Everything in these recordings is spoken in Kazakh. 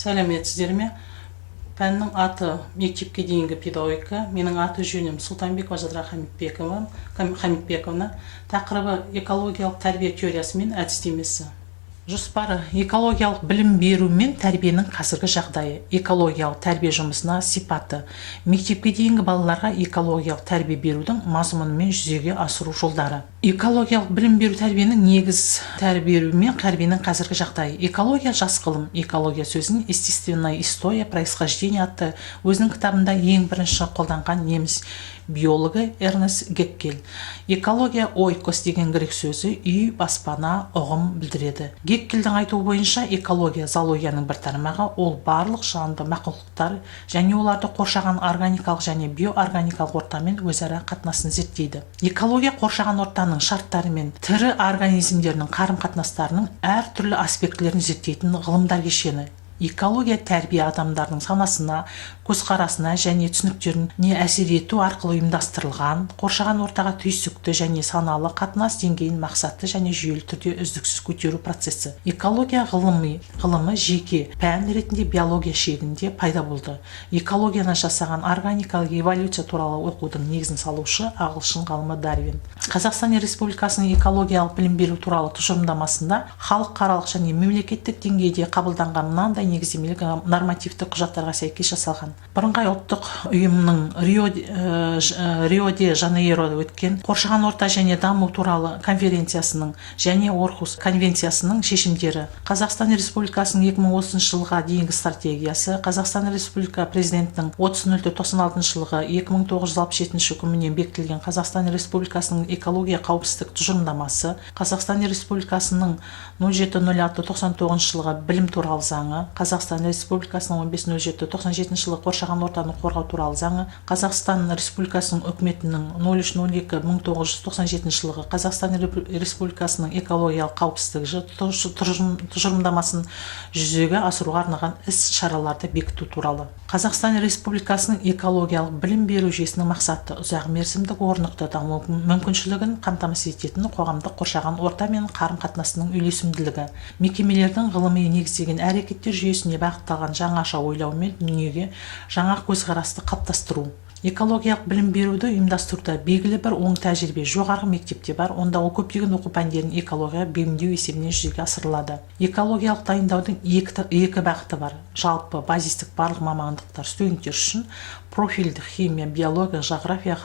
Сәлеметсіздер ме? Пәннің аты мектепке дейінгі педагогика. Менің аты жөнім Сұлтанбекова Жадыра Хамитбековна. Тақырыбы экологиялық тәрбие теориясы мен әдістемесі. Жоспары: экологиялық білім беру мен тәрбиенің қазіргі жағдайы, экологиялық тәрбие жұмысына сипаты, мектепке дейінгі балаларға экологиялық тәрбие берудің мазмұны мен жүзеге асыру жолдары. Экологиялық білім беру тәрбиенің негіз, тәрбие мен тәрбиенің қазіргі жағдайы. Экология жас ғылым. Экология сөзін естественная история происхождения атты өзінің кітабында ең бірінші қолданған неміс биологы Эрнест Геккель. Экология ойкос деген грек сөзі үй, баспана, ұғым білдіреді. Геккельдің айтуы бойынша экология зоологияның бір тармағы, ол барлық жанды мақұлықтар және оларды қоршаған органикалық және биоорганикалық ортамен өзара қатынасын зерттейді. Экология қоршаған ортаның шарттары мен тірі организмдерінің қарым-қатынастарының әртүрлі аспектілерін зерттейтін ғылымдар кешені. Экология тәрбие адамдардың санасына, көзқарасына және түсініктеріне әсер ету арқылы ұйымдастырылған, қоршаған ортаға түйсікті және саналы қатынас деңгейін мақсатты және жүйелі түрде үздіксіз көтеру процесі. Экология ғылымы жеке пән ретінде биология шегінде пайда болды. Экологияны жасаған органикалық эволюция туралы оқудың негізін салушы ағылшын ғалымы Дарвин. Қазақстан Республикасының экологиялық білім беру туралы тұжырымдамасында халықаралық және мемлекеттік деңгейде қабылданған мынандай негіздемелік нормативті құжаттарға сәйкес жасалған. Бірыңғай ұлттық ұйымның Рио де Жанейрода өткен қоршаған орта және даму туралы конференциясының және Орхус конвенциясының шешімдері, Қазақстан Республикасының 2030 жылға дейінгі стратегиясы, Қазақстан Республика президентінің 30.96 жылғы 2967 үкімімен бекітілген Қазақстан Республикасының экология қауіпсіздік тұжырымдамасы, Қазақстан Республикасының 07.06.99 жылғы білім туралы заңы, Қазақстан Республикасының 15.07.97 жылы қоршаған ортаны қорғау туралы заңы, Қазақстан Республикасының үкіметінің 03.02.1997 жылғы Қазақстан Республикасының экологиялық қауіпсіздігі тұжырымдамасын жүзеге асыруға арналған іс-шараларды бекіту туралы. Қазақстан Республикасының экологиялық білім беру жүйесінің мақсаты ұзақ мерзімдік орнықты даму мүмкіншілігін қамтамасыз ететін қоғамдық қоршаған орта мен қарым-қатынасының үйлесімділігі, мекемелердің ғылыми негізделген әрекеттер жүйесіне бағытталған жаңаша ойлау мен дүниеге жаңа көзқарасты қалыптастыру. Экологиялық білім беруді ұйымдастыруда белгілі бір оң тәжірибе жоғарғы мектепте бар, онда ол көптеген оқу пәндерін экология бейімдеу есебінен жүзеге асырылады. Экологиялық дайындаудың екі бағыты бар. Жалпы базистік барлық мамандықтар студенттер үшін, профильдік химия, биология, жағрафия,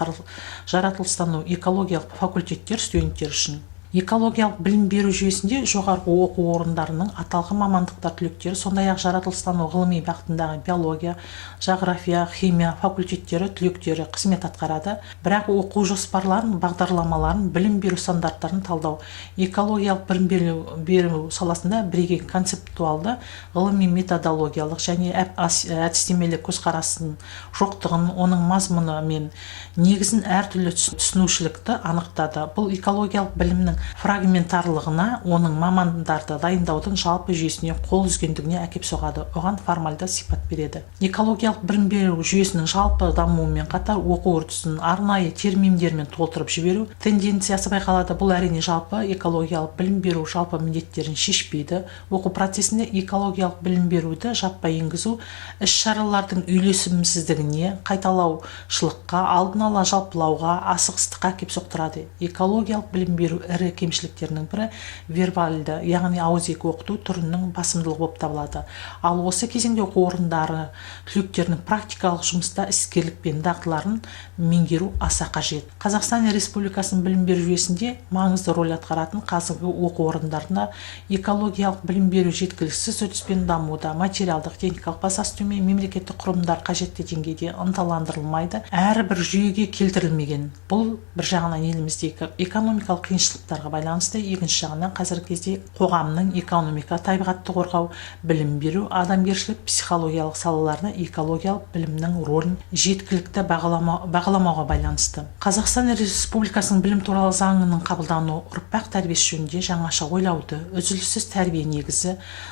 жаратылыстану, экологиялық факультеттер студенттер үшін. Экологиялық білім беру жүйесінде жоғарғы оқу орындарының аталған мамандықтар түлектері, сондай-ақ жаратылыстану ғылыми бағытындағы биология, жағрафия, химия факультеттері түлектері қызмет атқарады. Бірақ оқу жоспарларын, бағдарламаларын, білім беру стандарттарын талдау, экологиялық білім беру саласында бірегей концептуалды ғылыми методологиялық және әдістемелік көзқарастың жоқтығын, оның мазмұны мен негізін әртүрлі түсінушілікті анықтады. Бұл экологиялық білімнің фрагментарлығына, оның мамандарды дайындаудың жалпы жүйесіне қол үзгендігіне әкеп соғады, оған формальды сипат береді. Экологиялық білім беру жүйесінің жалпы дамуымен қатар оқу үрдісін арнайы терминдермен толтырып жіберу тенденциясы байқалады. Бұл әрине жалпы экологиялық білім беру жалпы міндеттерін шешпейді. Оқу процесінде экологиялық білім беруді жаппай енгізу іс-шаралардың үйлесімсіздігіне, қайталаушылыққа, алдын ала жалпылауға, асығыстыққа әкеп соқтырады. Экологиялық білім беру ірі кемшіліктерінің бірі вербальды, яғни ауызекі оқыту түрінің басымдылығы болып табылады. Ал осы кезеңде оқу орындары түлектерінің практикалық жұмыста іскерлік пен дағдыларын меңгеру аса қажет. Қазақстан Республикасының білім беру жүйесінде маңызды рөл атқаратын қазіргі оқу орындарында экологиялық білім беру жеткіліксіз үрдіспен дамуда, материалдық техникалық базасы төмен, мемлекеттік құрылымдар қажетті деңгейде ынталандырылмайды, әрбір жүйеге келтірілмеген. Бұл бір жағынан еліміздегі экономикалық қиыншылықтарға байланысты, екінші жағынан қазіргі кезде қоғамның экономика, табиғатты қорғау, білім беру, адамгершілік, психологиялық салаларда экологиялық білімнің рөлін жеткілікті бағаламауға байланысты. Қазақстан Республикасының білім туралы заңының қабылдануы ұрпақ тәрбиесі жөнінде жаңаша ойлауды, үзіліссіз тәрбие негізі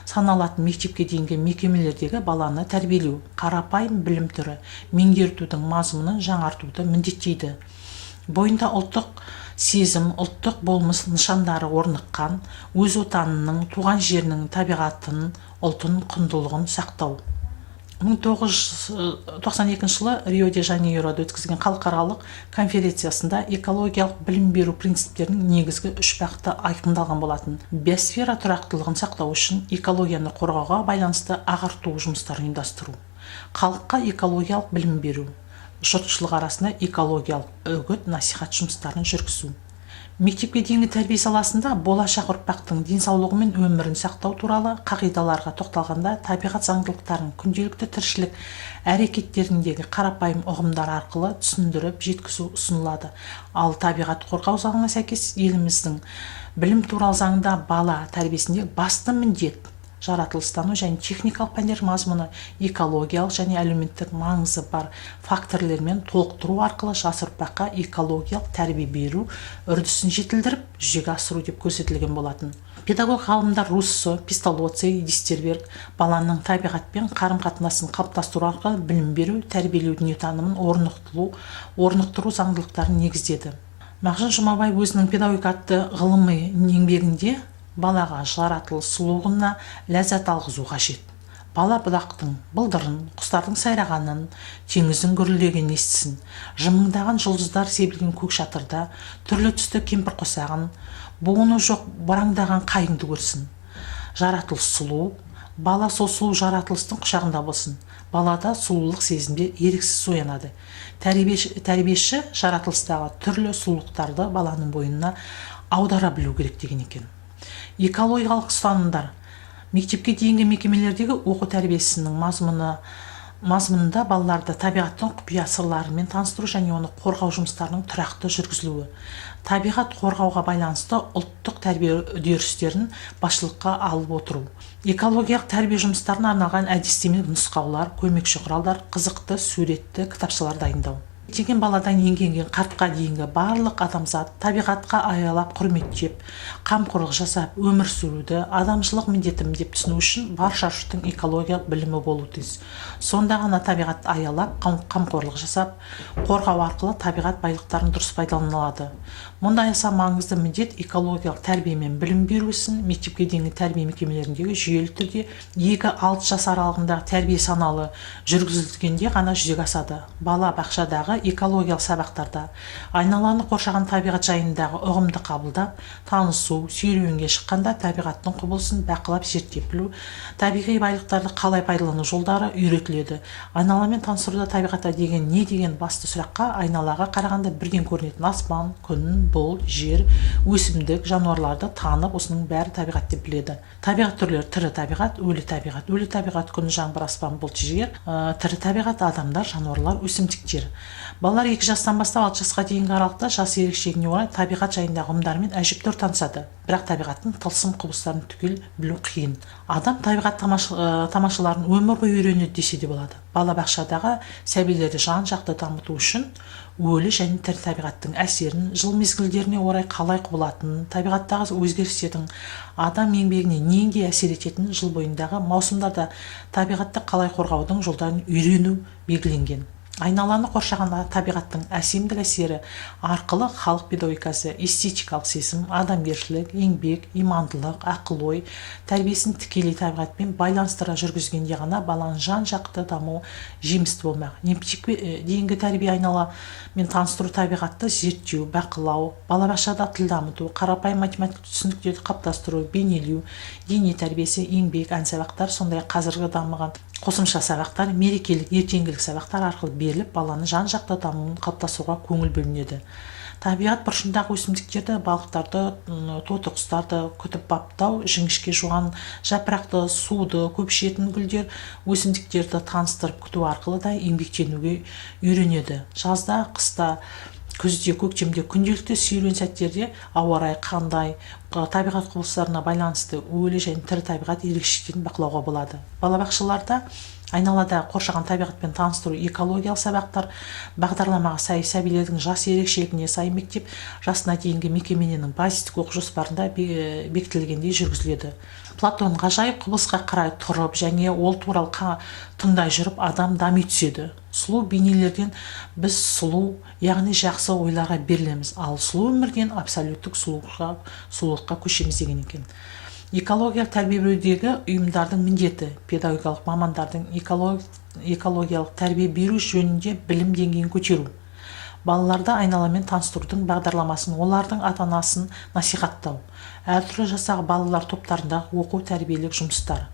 саналатын мектепке дейінгі мекемелердегі баланы тәрбиелеу, қарапайым білім түрі, меңгертудің мазмұнын жаңартуды міндеттейді. Бойында ұлттық сезім, ұлттық болмыс нышандары орныққан, өз отанының, туған жерінің табиғатын, ұлтының құндылығын сақтау. 1992 жылы Рио-де-Жанейрода өткізген халықаралық конференциясында экологиялық білім беру принциптерінің негізгі үш бағыты айқындалған болатын. Биосфера тұрақтылығын сақтау үшін экологияны қорғауға байланысты ағарту жұмыстарын ұйымдастыру, халыққа экологиялық білім беру, жұртшылық арасында экологиялық үгіт-насихат жұмыстарын жүргізу. Мектепке дейінгі тәрбие саласында болашақ ұрпақтың денсаулығы мен өмірін сақтау туралы қағидаларға тоқталғанда табиғат заңдылықтарын күнделікті тіршілік әрекеттеріндегі қарапайым ұғымдар арқылы түсіндіріп жеткізу ұсынылады. Ал табиғат қорғау заңына сәйкес еліміздің білім туралы заңында бала тәрбиесінде басты міндет жаратылыстану және техникалық пәндер мазмұны экологиялық және әлеуметтік маңызы бар факторлермен толықтыру арқылы жас ұрпаққа экологиялық тәрбие беру үрдісін жетілдіріп жүзеге асыру деп көрсетілген болатын. Педагог ғалымдар Руссо, Песталоцци, Дистерберг баланың табиғатпен қарым-қатынасын қалыптастыру арқылы білім беру, тәрбиелеу дүниетанымын орнықтыру заңдылықтарын негіздеді. Мағжан Жұмабаев өзінің педагогика атты ғылыми еңбегінде балаға жаратылыс сұлулығына ләззат алғызу қажет. Бала бұлақтың бұлдырын, құстардың сайрағанын, теңіздің гүрілдегенін естісін, жымыңдаған жұлдыздар себілген көк шатырда түрлі түсті кемпір қосағын, буыны жоқ бараңдаған қайыңды көрсін. Жаратылыс сұлу, бала сол сұлу жаратылыстың құшағында болсын. Балада сұлулық сезімде еріксіз оянады. Тәрбиеші жаратылыстағы түрлі сұлулықтарды баланың бойына аудара білу керек деген екен. Экологиялық ұстанымдар. Мектепке дейінгі мекемелердегі оқу тәрбиесінің мазмұнында балаларды табиғаттың құпия сырларымен таныстыру және оны қорғау жұмыстарының тұрақты жүргізілуі. Табиғат қорғауға байланысты ұлттық тәрбие үдерістерін басшылыққа алып отыру. Экологиялық тәрбие жұмыстарына арналған әдістемелік нұсқаулар, көмекші құралдар, қызықты суретті кітапшалар дайындау. Мектептен баладан еңгенген қартқа дейінгі барлық адамзат табиғатқа аялап құрметтеп, қамқорлық жасап, өмір сүруді адамшылық міндетім деп түсіну үшін барша жұрттың экологиялық білімі болуы тиіс. Сонда ғана табиғат аялап, қамқорлық жасап, қорғау арқылы табиғат байлықтарын дұрыс пайдаланылады. Мұндай аса маңызды міндет экологиялық тәрбие мен білім беру ісін мектепке дейінгі тәрбие мекемелеріндегі жүйелі түрде 2-6 жас аралығындағы тәрбие саналы жүргізілгенде ғана жүзеге асады. Бала бақшадағы экологиялық сабақтарда айналаны қоршаған табиғат жайындағы ұғымды қабылдап, танысу, серуенге шыққанда табиғаттың құбылысын бақылап зерттеп білу, табиғи байлықтарды қалай пайдалану жолдары үйретіледі. Айналамен таныстыруда табиғатта деген не деген басты сұраққа айналаға қарағанда бірден көрінетін аспан, күн, бұл, жер, өсімдік, жануарларды танып, осының бәрі табиғат деп біледі. Табиғат түрлері: тірі табиғат, өлі табиғат. Өлі табиғат күн, жаңбыр, аспан, бұлт, жер. Тірі табиғат адамдар, жануарлар, өсімдіктер. Балалар 2 жастан бастап 6 жасқа дейінгі аралықта жас ерекшелігіне орай табиғат жайындағы ұғымдармен әжептәуір танысады. Бірақ табиғаттың тылсым құбылыстарын түгел білу қиын. Адам табиғат тамашаларын өмір бойы үйренеді десе де болады. Балабақшадағы сәбилерді жан-жақты дамыту үшін өлі және тірі табиғаттың әсерін, жыл мезгілдеріне орай қалай құбылатынын, табиғаттағы өзгерістердің адам еңбегіне нендей әсер ететінін, жыл бойындағы маусымдарда табиғатты қалай қорғаудың жолдарын үйрену белгіленген. Айналаны қоршаған табиғаттың әсемдік әсері арқылы халық педагогикасы эстетикалық сезім, адамгершілік, еңбек, имандылық, ақыл-ой тәрбиесін тікелей табиғатпен байланыстыра жүргізгенде ғана баланың жан-жақты дамуы жемісті болмақ. Мектепке дейінгі тәрбие айналамен таныстыру, табиғатты зерттеу, бақылау, балабақшада тіл дамыту, қарапайым математикалық түсініктерді қалыптастыру, бейнелеу, дене тәрбиесі, еңбек, ән сабақтар, сондай қазіргі дамыған қосымша сабақтар, мерекелік, ертеңгілік сабақтар арқылы беріліп, баланың жан-жақты дамуын қалыптастыруға көңіл бөлінеді. Табиғат бұрышындағы өсімдіктерді, балықтарды, тоты құстарды күтіп баптау, жіңішке жуған жапырақты, суды, көп ішетін гүлдер, өсімдіктерді таныстырып күту арқылы да еңбектенуге үйренеді. Жазда, қыста, күзде, көктемде, күнделікті серуен сәттерде ауа райы қандай, табиғат құбылыстарына байланысты өлі және тірі табиғат ерекшеліктерін бақылауға болады. Балабақшаларда айналада қоршаған табиғатпен таныстыру, экологиялық сабақтар бағдарламаға сай сәбилердің жас ерекшелігіне сай мектеп жасына дейінгі мекеменің базистік оқу жоспарында бекітілгендей жүргізіледі. Платон ғажайып құбылысқа қарай тұрып және ол туралы тыңдай жүріп адам дами түседі. Сұлу бейнелерден біз сұлу, яғни жақсы ойларға берілеміз, ал сұлу өмірден абсолюттік сұлулыққа көшеміз деген екен. Экологиялық тәрбие берудегі ұйымдардың міндеті: педагогикалық мамандардың экологиялық тәрбие беру жөнінде білім деңгейін көтеру, балаларды айналамен таныстырудың бағдарламасын, олардың ата-анасын насихаттау, әртүрлі жастағы балалар топтарындағы оқу-тәрбиелік жұмыстар.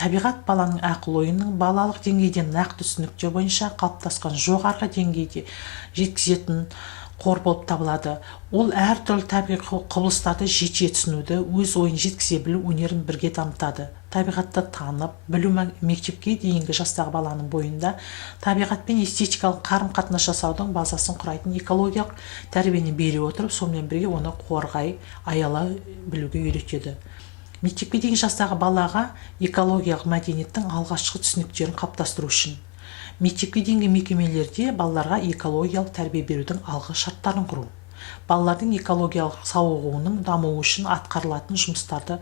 Табиғат баланың ақыл-ойының балалық деңгейден нақты түсініктер бойынша қалыптасқан жоғарғы деңгейде жеткізетін қор болып табылады. Ол әртүрлі табиғи құбылыстарды жете түсінуді, өз ойын жеткізе білу өнерін бірге дамытады. Табиғатты танып, білу мектепке дейінгі жастағы баланың бойында табиғатпен эстетикалық қарым-қатынас жасаудың базасын құрайтын экологиялық тәрбиені бере отырып, сонымен бірге оны қорғай, аяла білуге үйретеді. Мектепке дейінгі жастағы балаға экологиялық мәдениеттің алғашқы түсініктерін қалыптастыру үшін мектепке дейінгі мекемелерде балаларға экологиялық тәрбие берудің алғы шарттарын құру, балалардың экологиялық сауығуының дамуы үшін атқарылатын жұмыстарды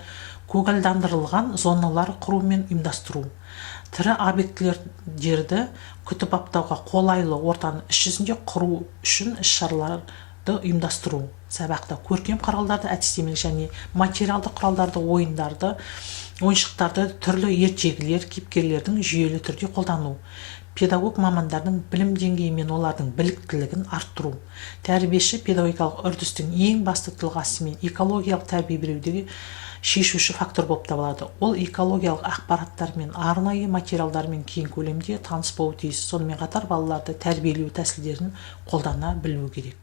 көгалдандырылған зоналар құру мен ұйымдастыру, тірі объектілерді күтіп баптауға қолайлы ортаны іс жүзінде құру үшін іс-шараларды ұйымдастыру, сабақта көркем құралдарды, әдістемелік және материалды құралдарды, ойыншықтарды, түрлі ертегілер, кейіпкерлердің жүйелі түрде қолдану, педагог мамандардың білім деңгейі мен олардың біліктілігін арттыру. Тәрбиеші педагогикалық үрдістің ең басты тұлғасы мен экологиялық тәрбие берудегі шешуші фактор болып табылады. Ол экологиялық ақпараттар мен арнайы материалдармен кең көлемде таныс болуы тиіс. Сонымен қатар балаларды тәрбиелеу тәсілдерін қолдана білуі керек.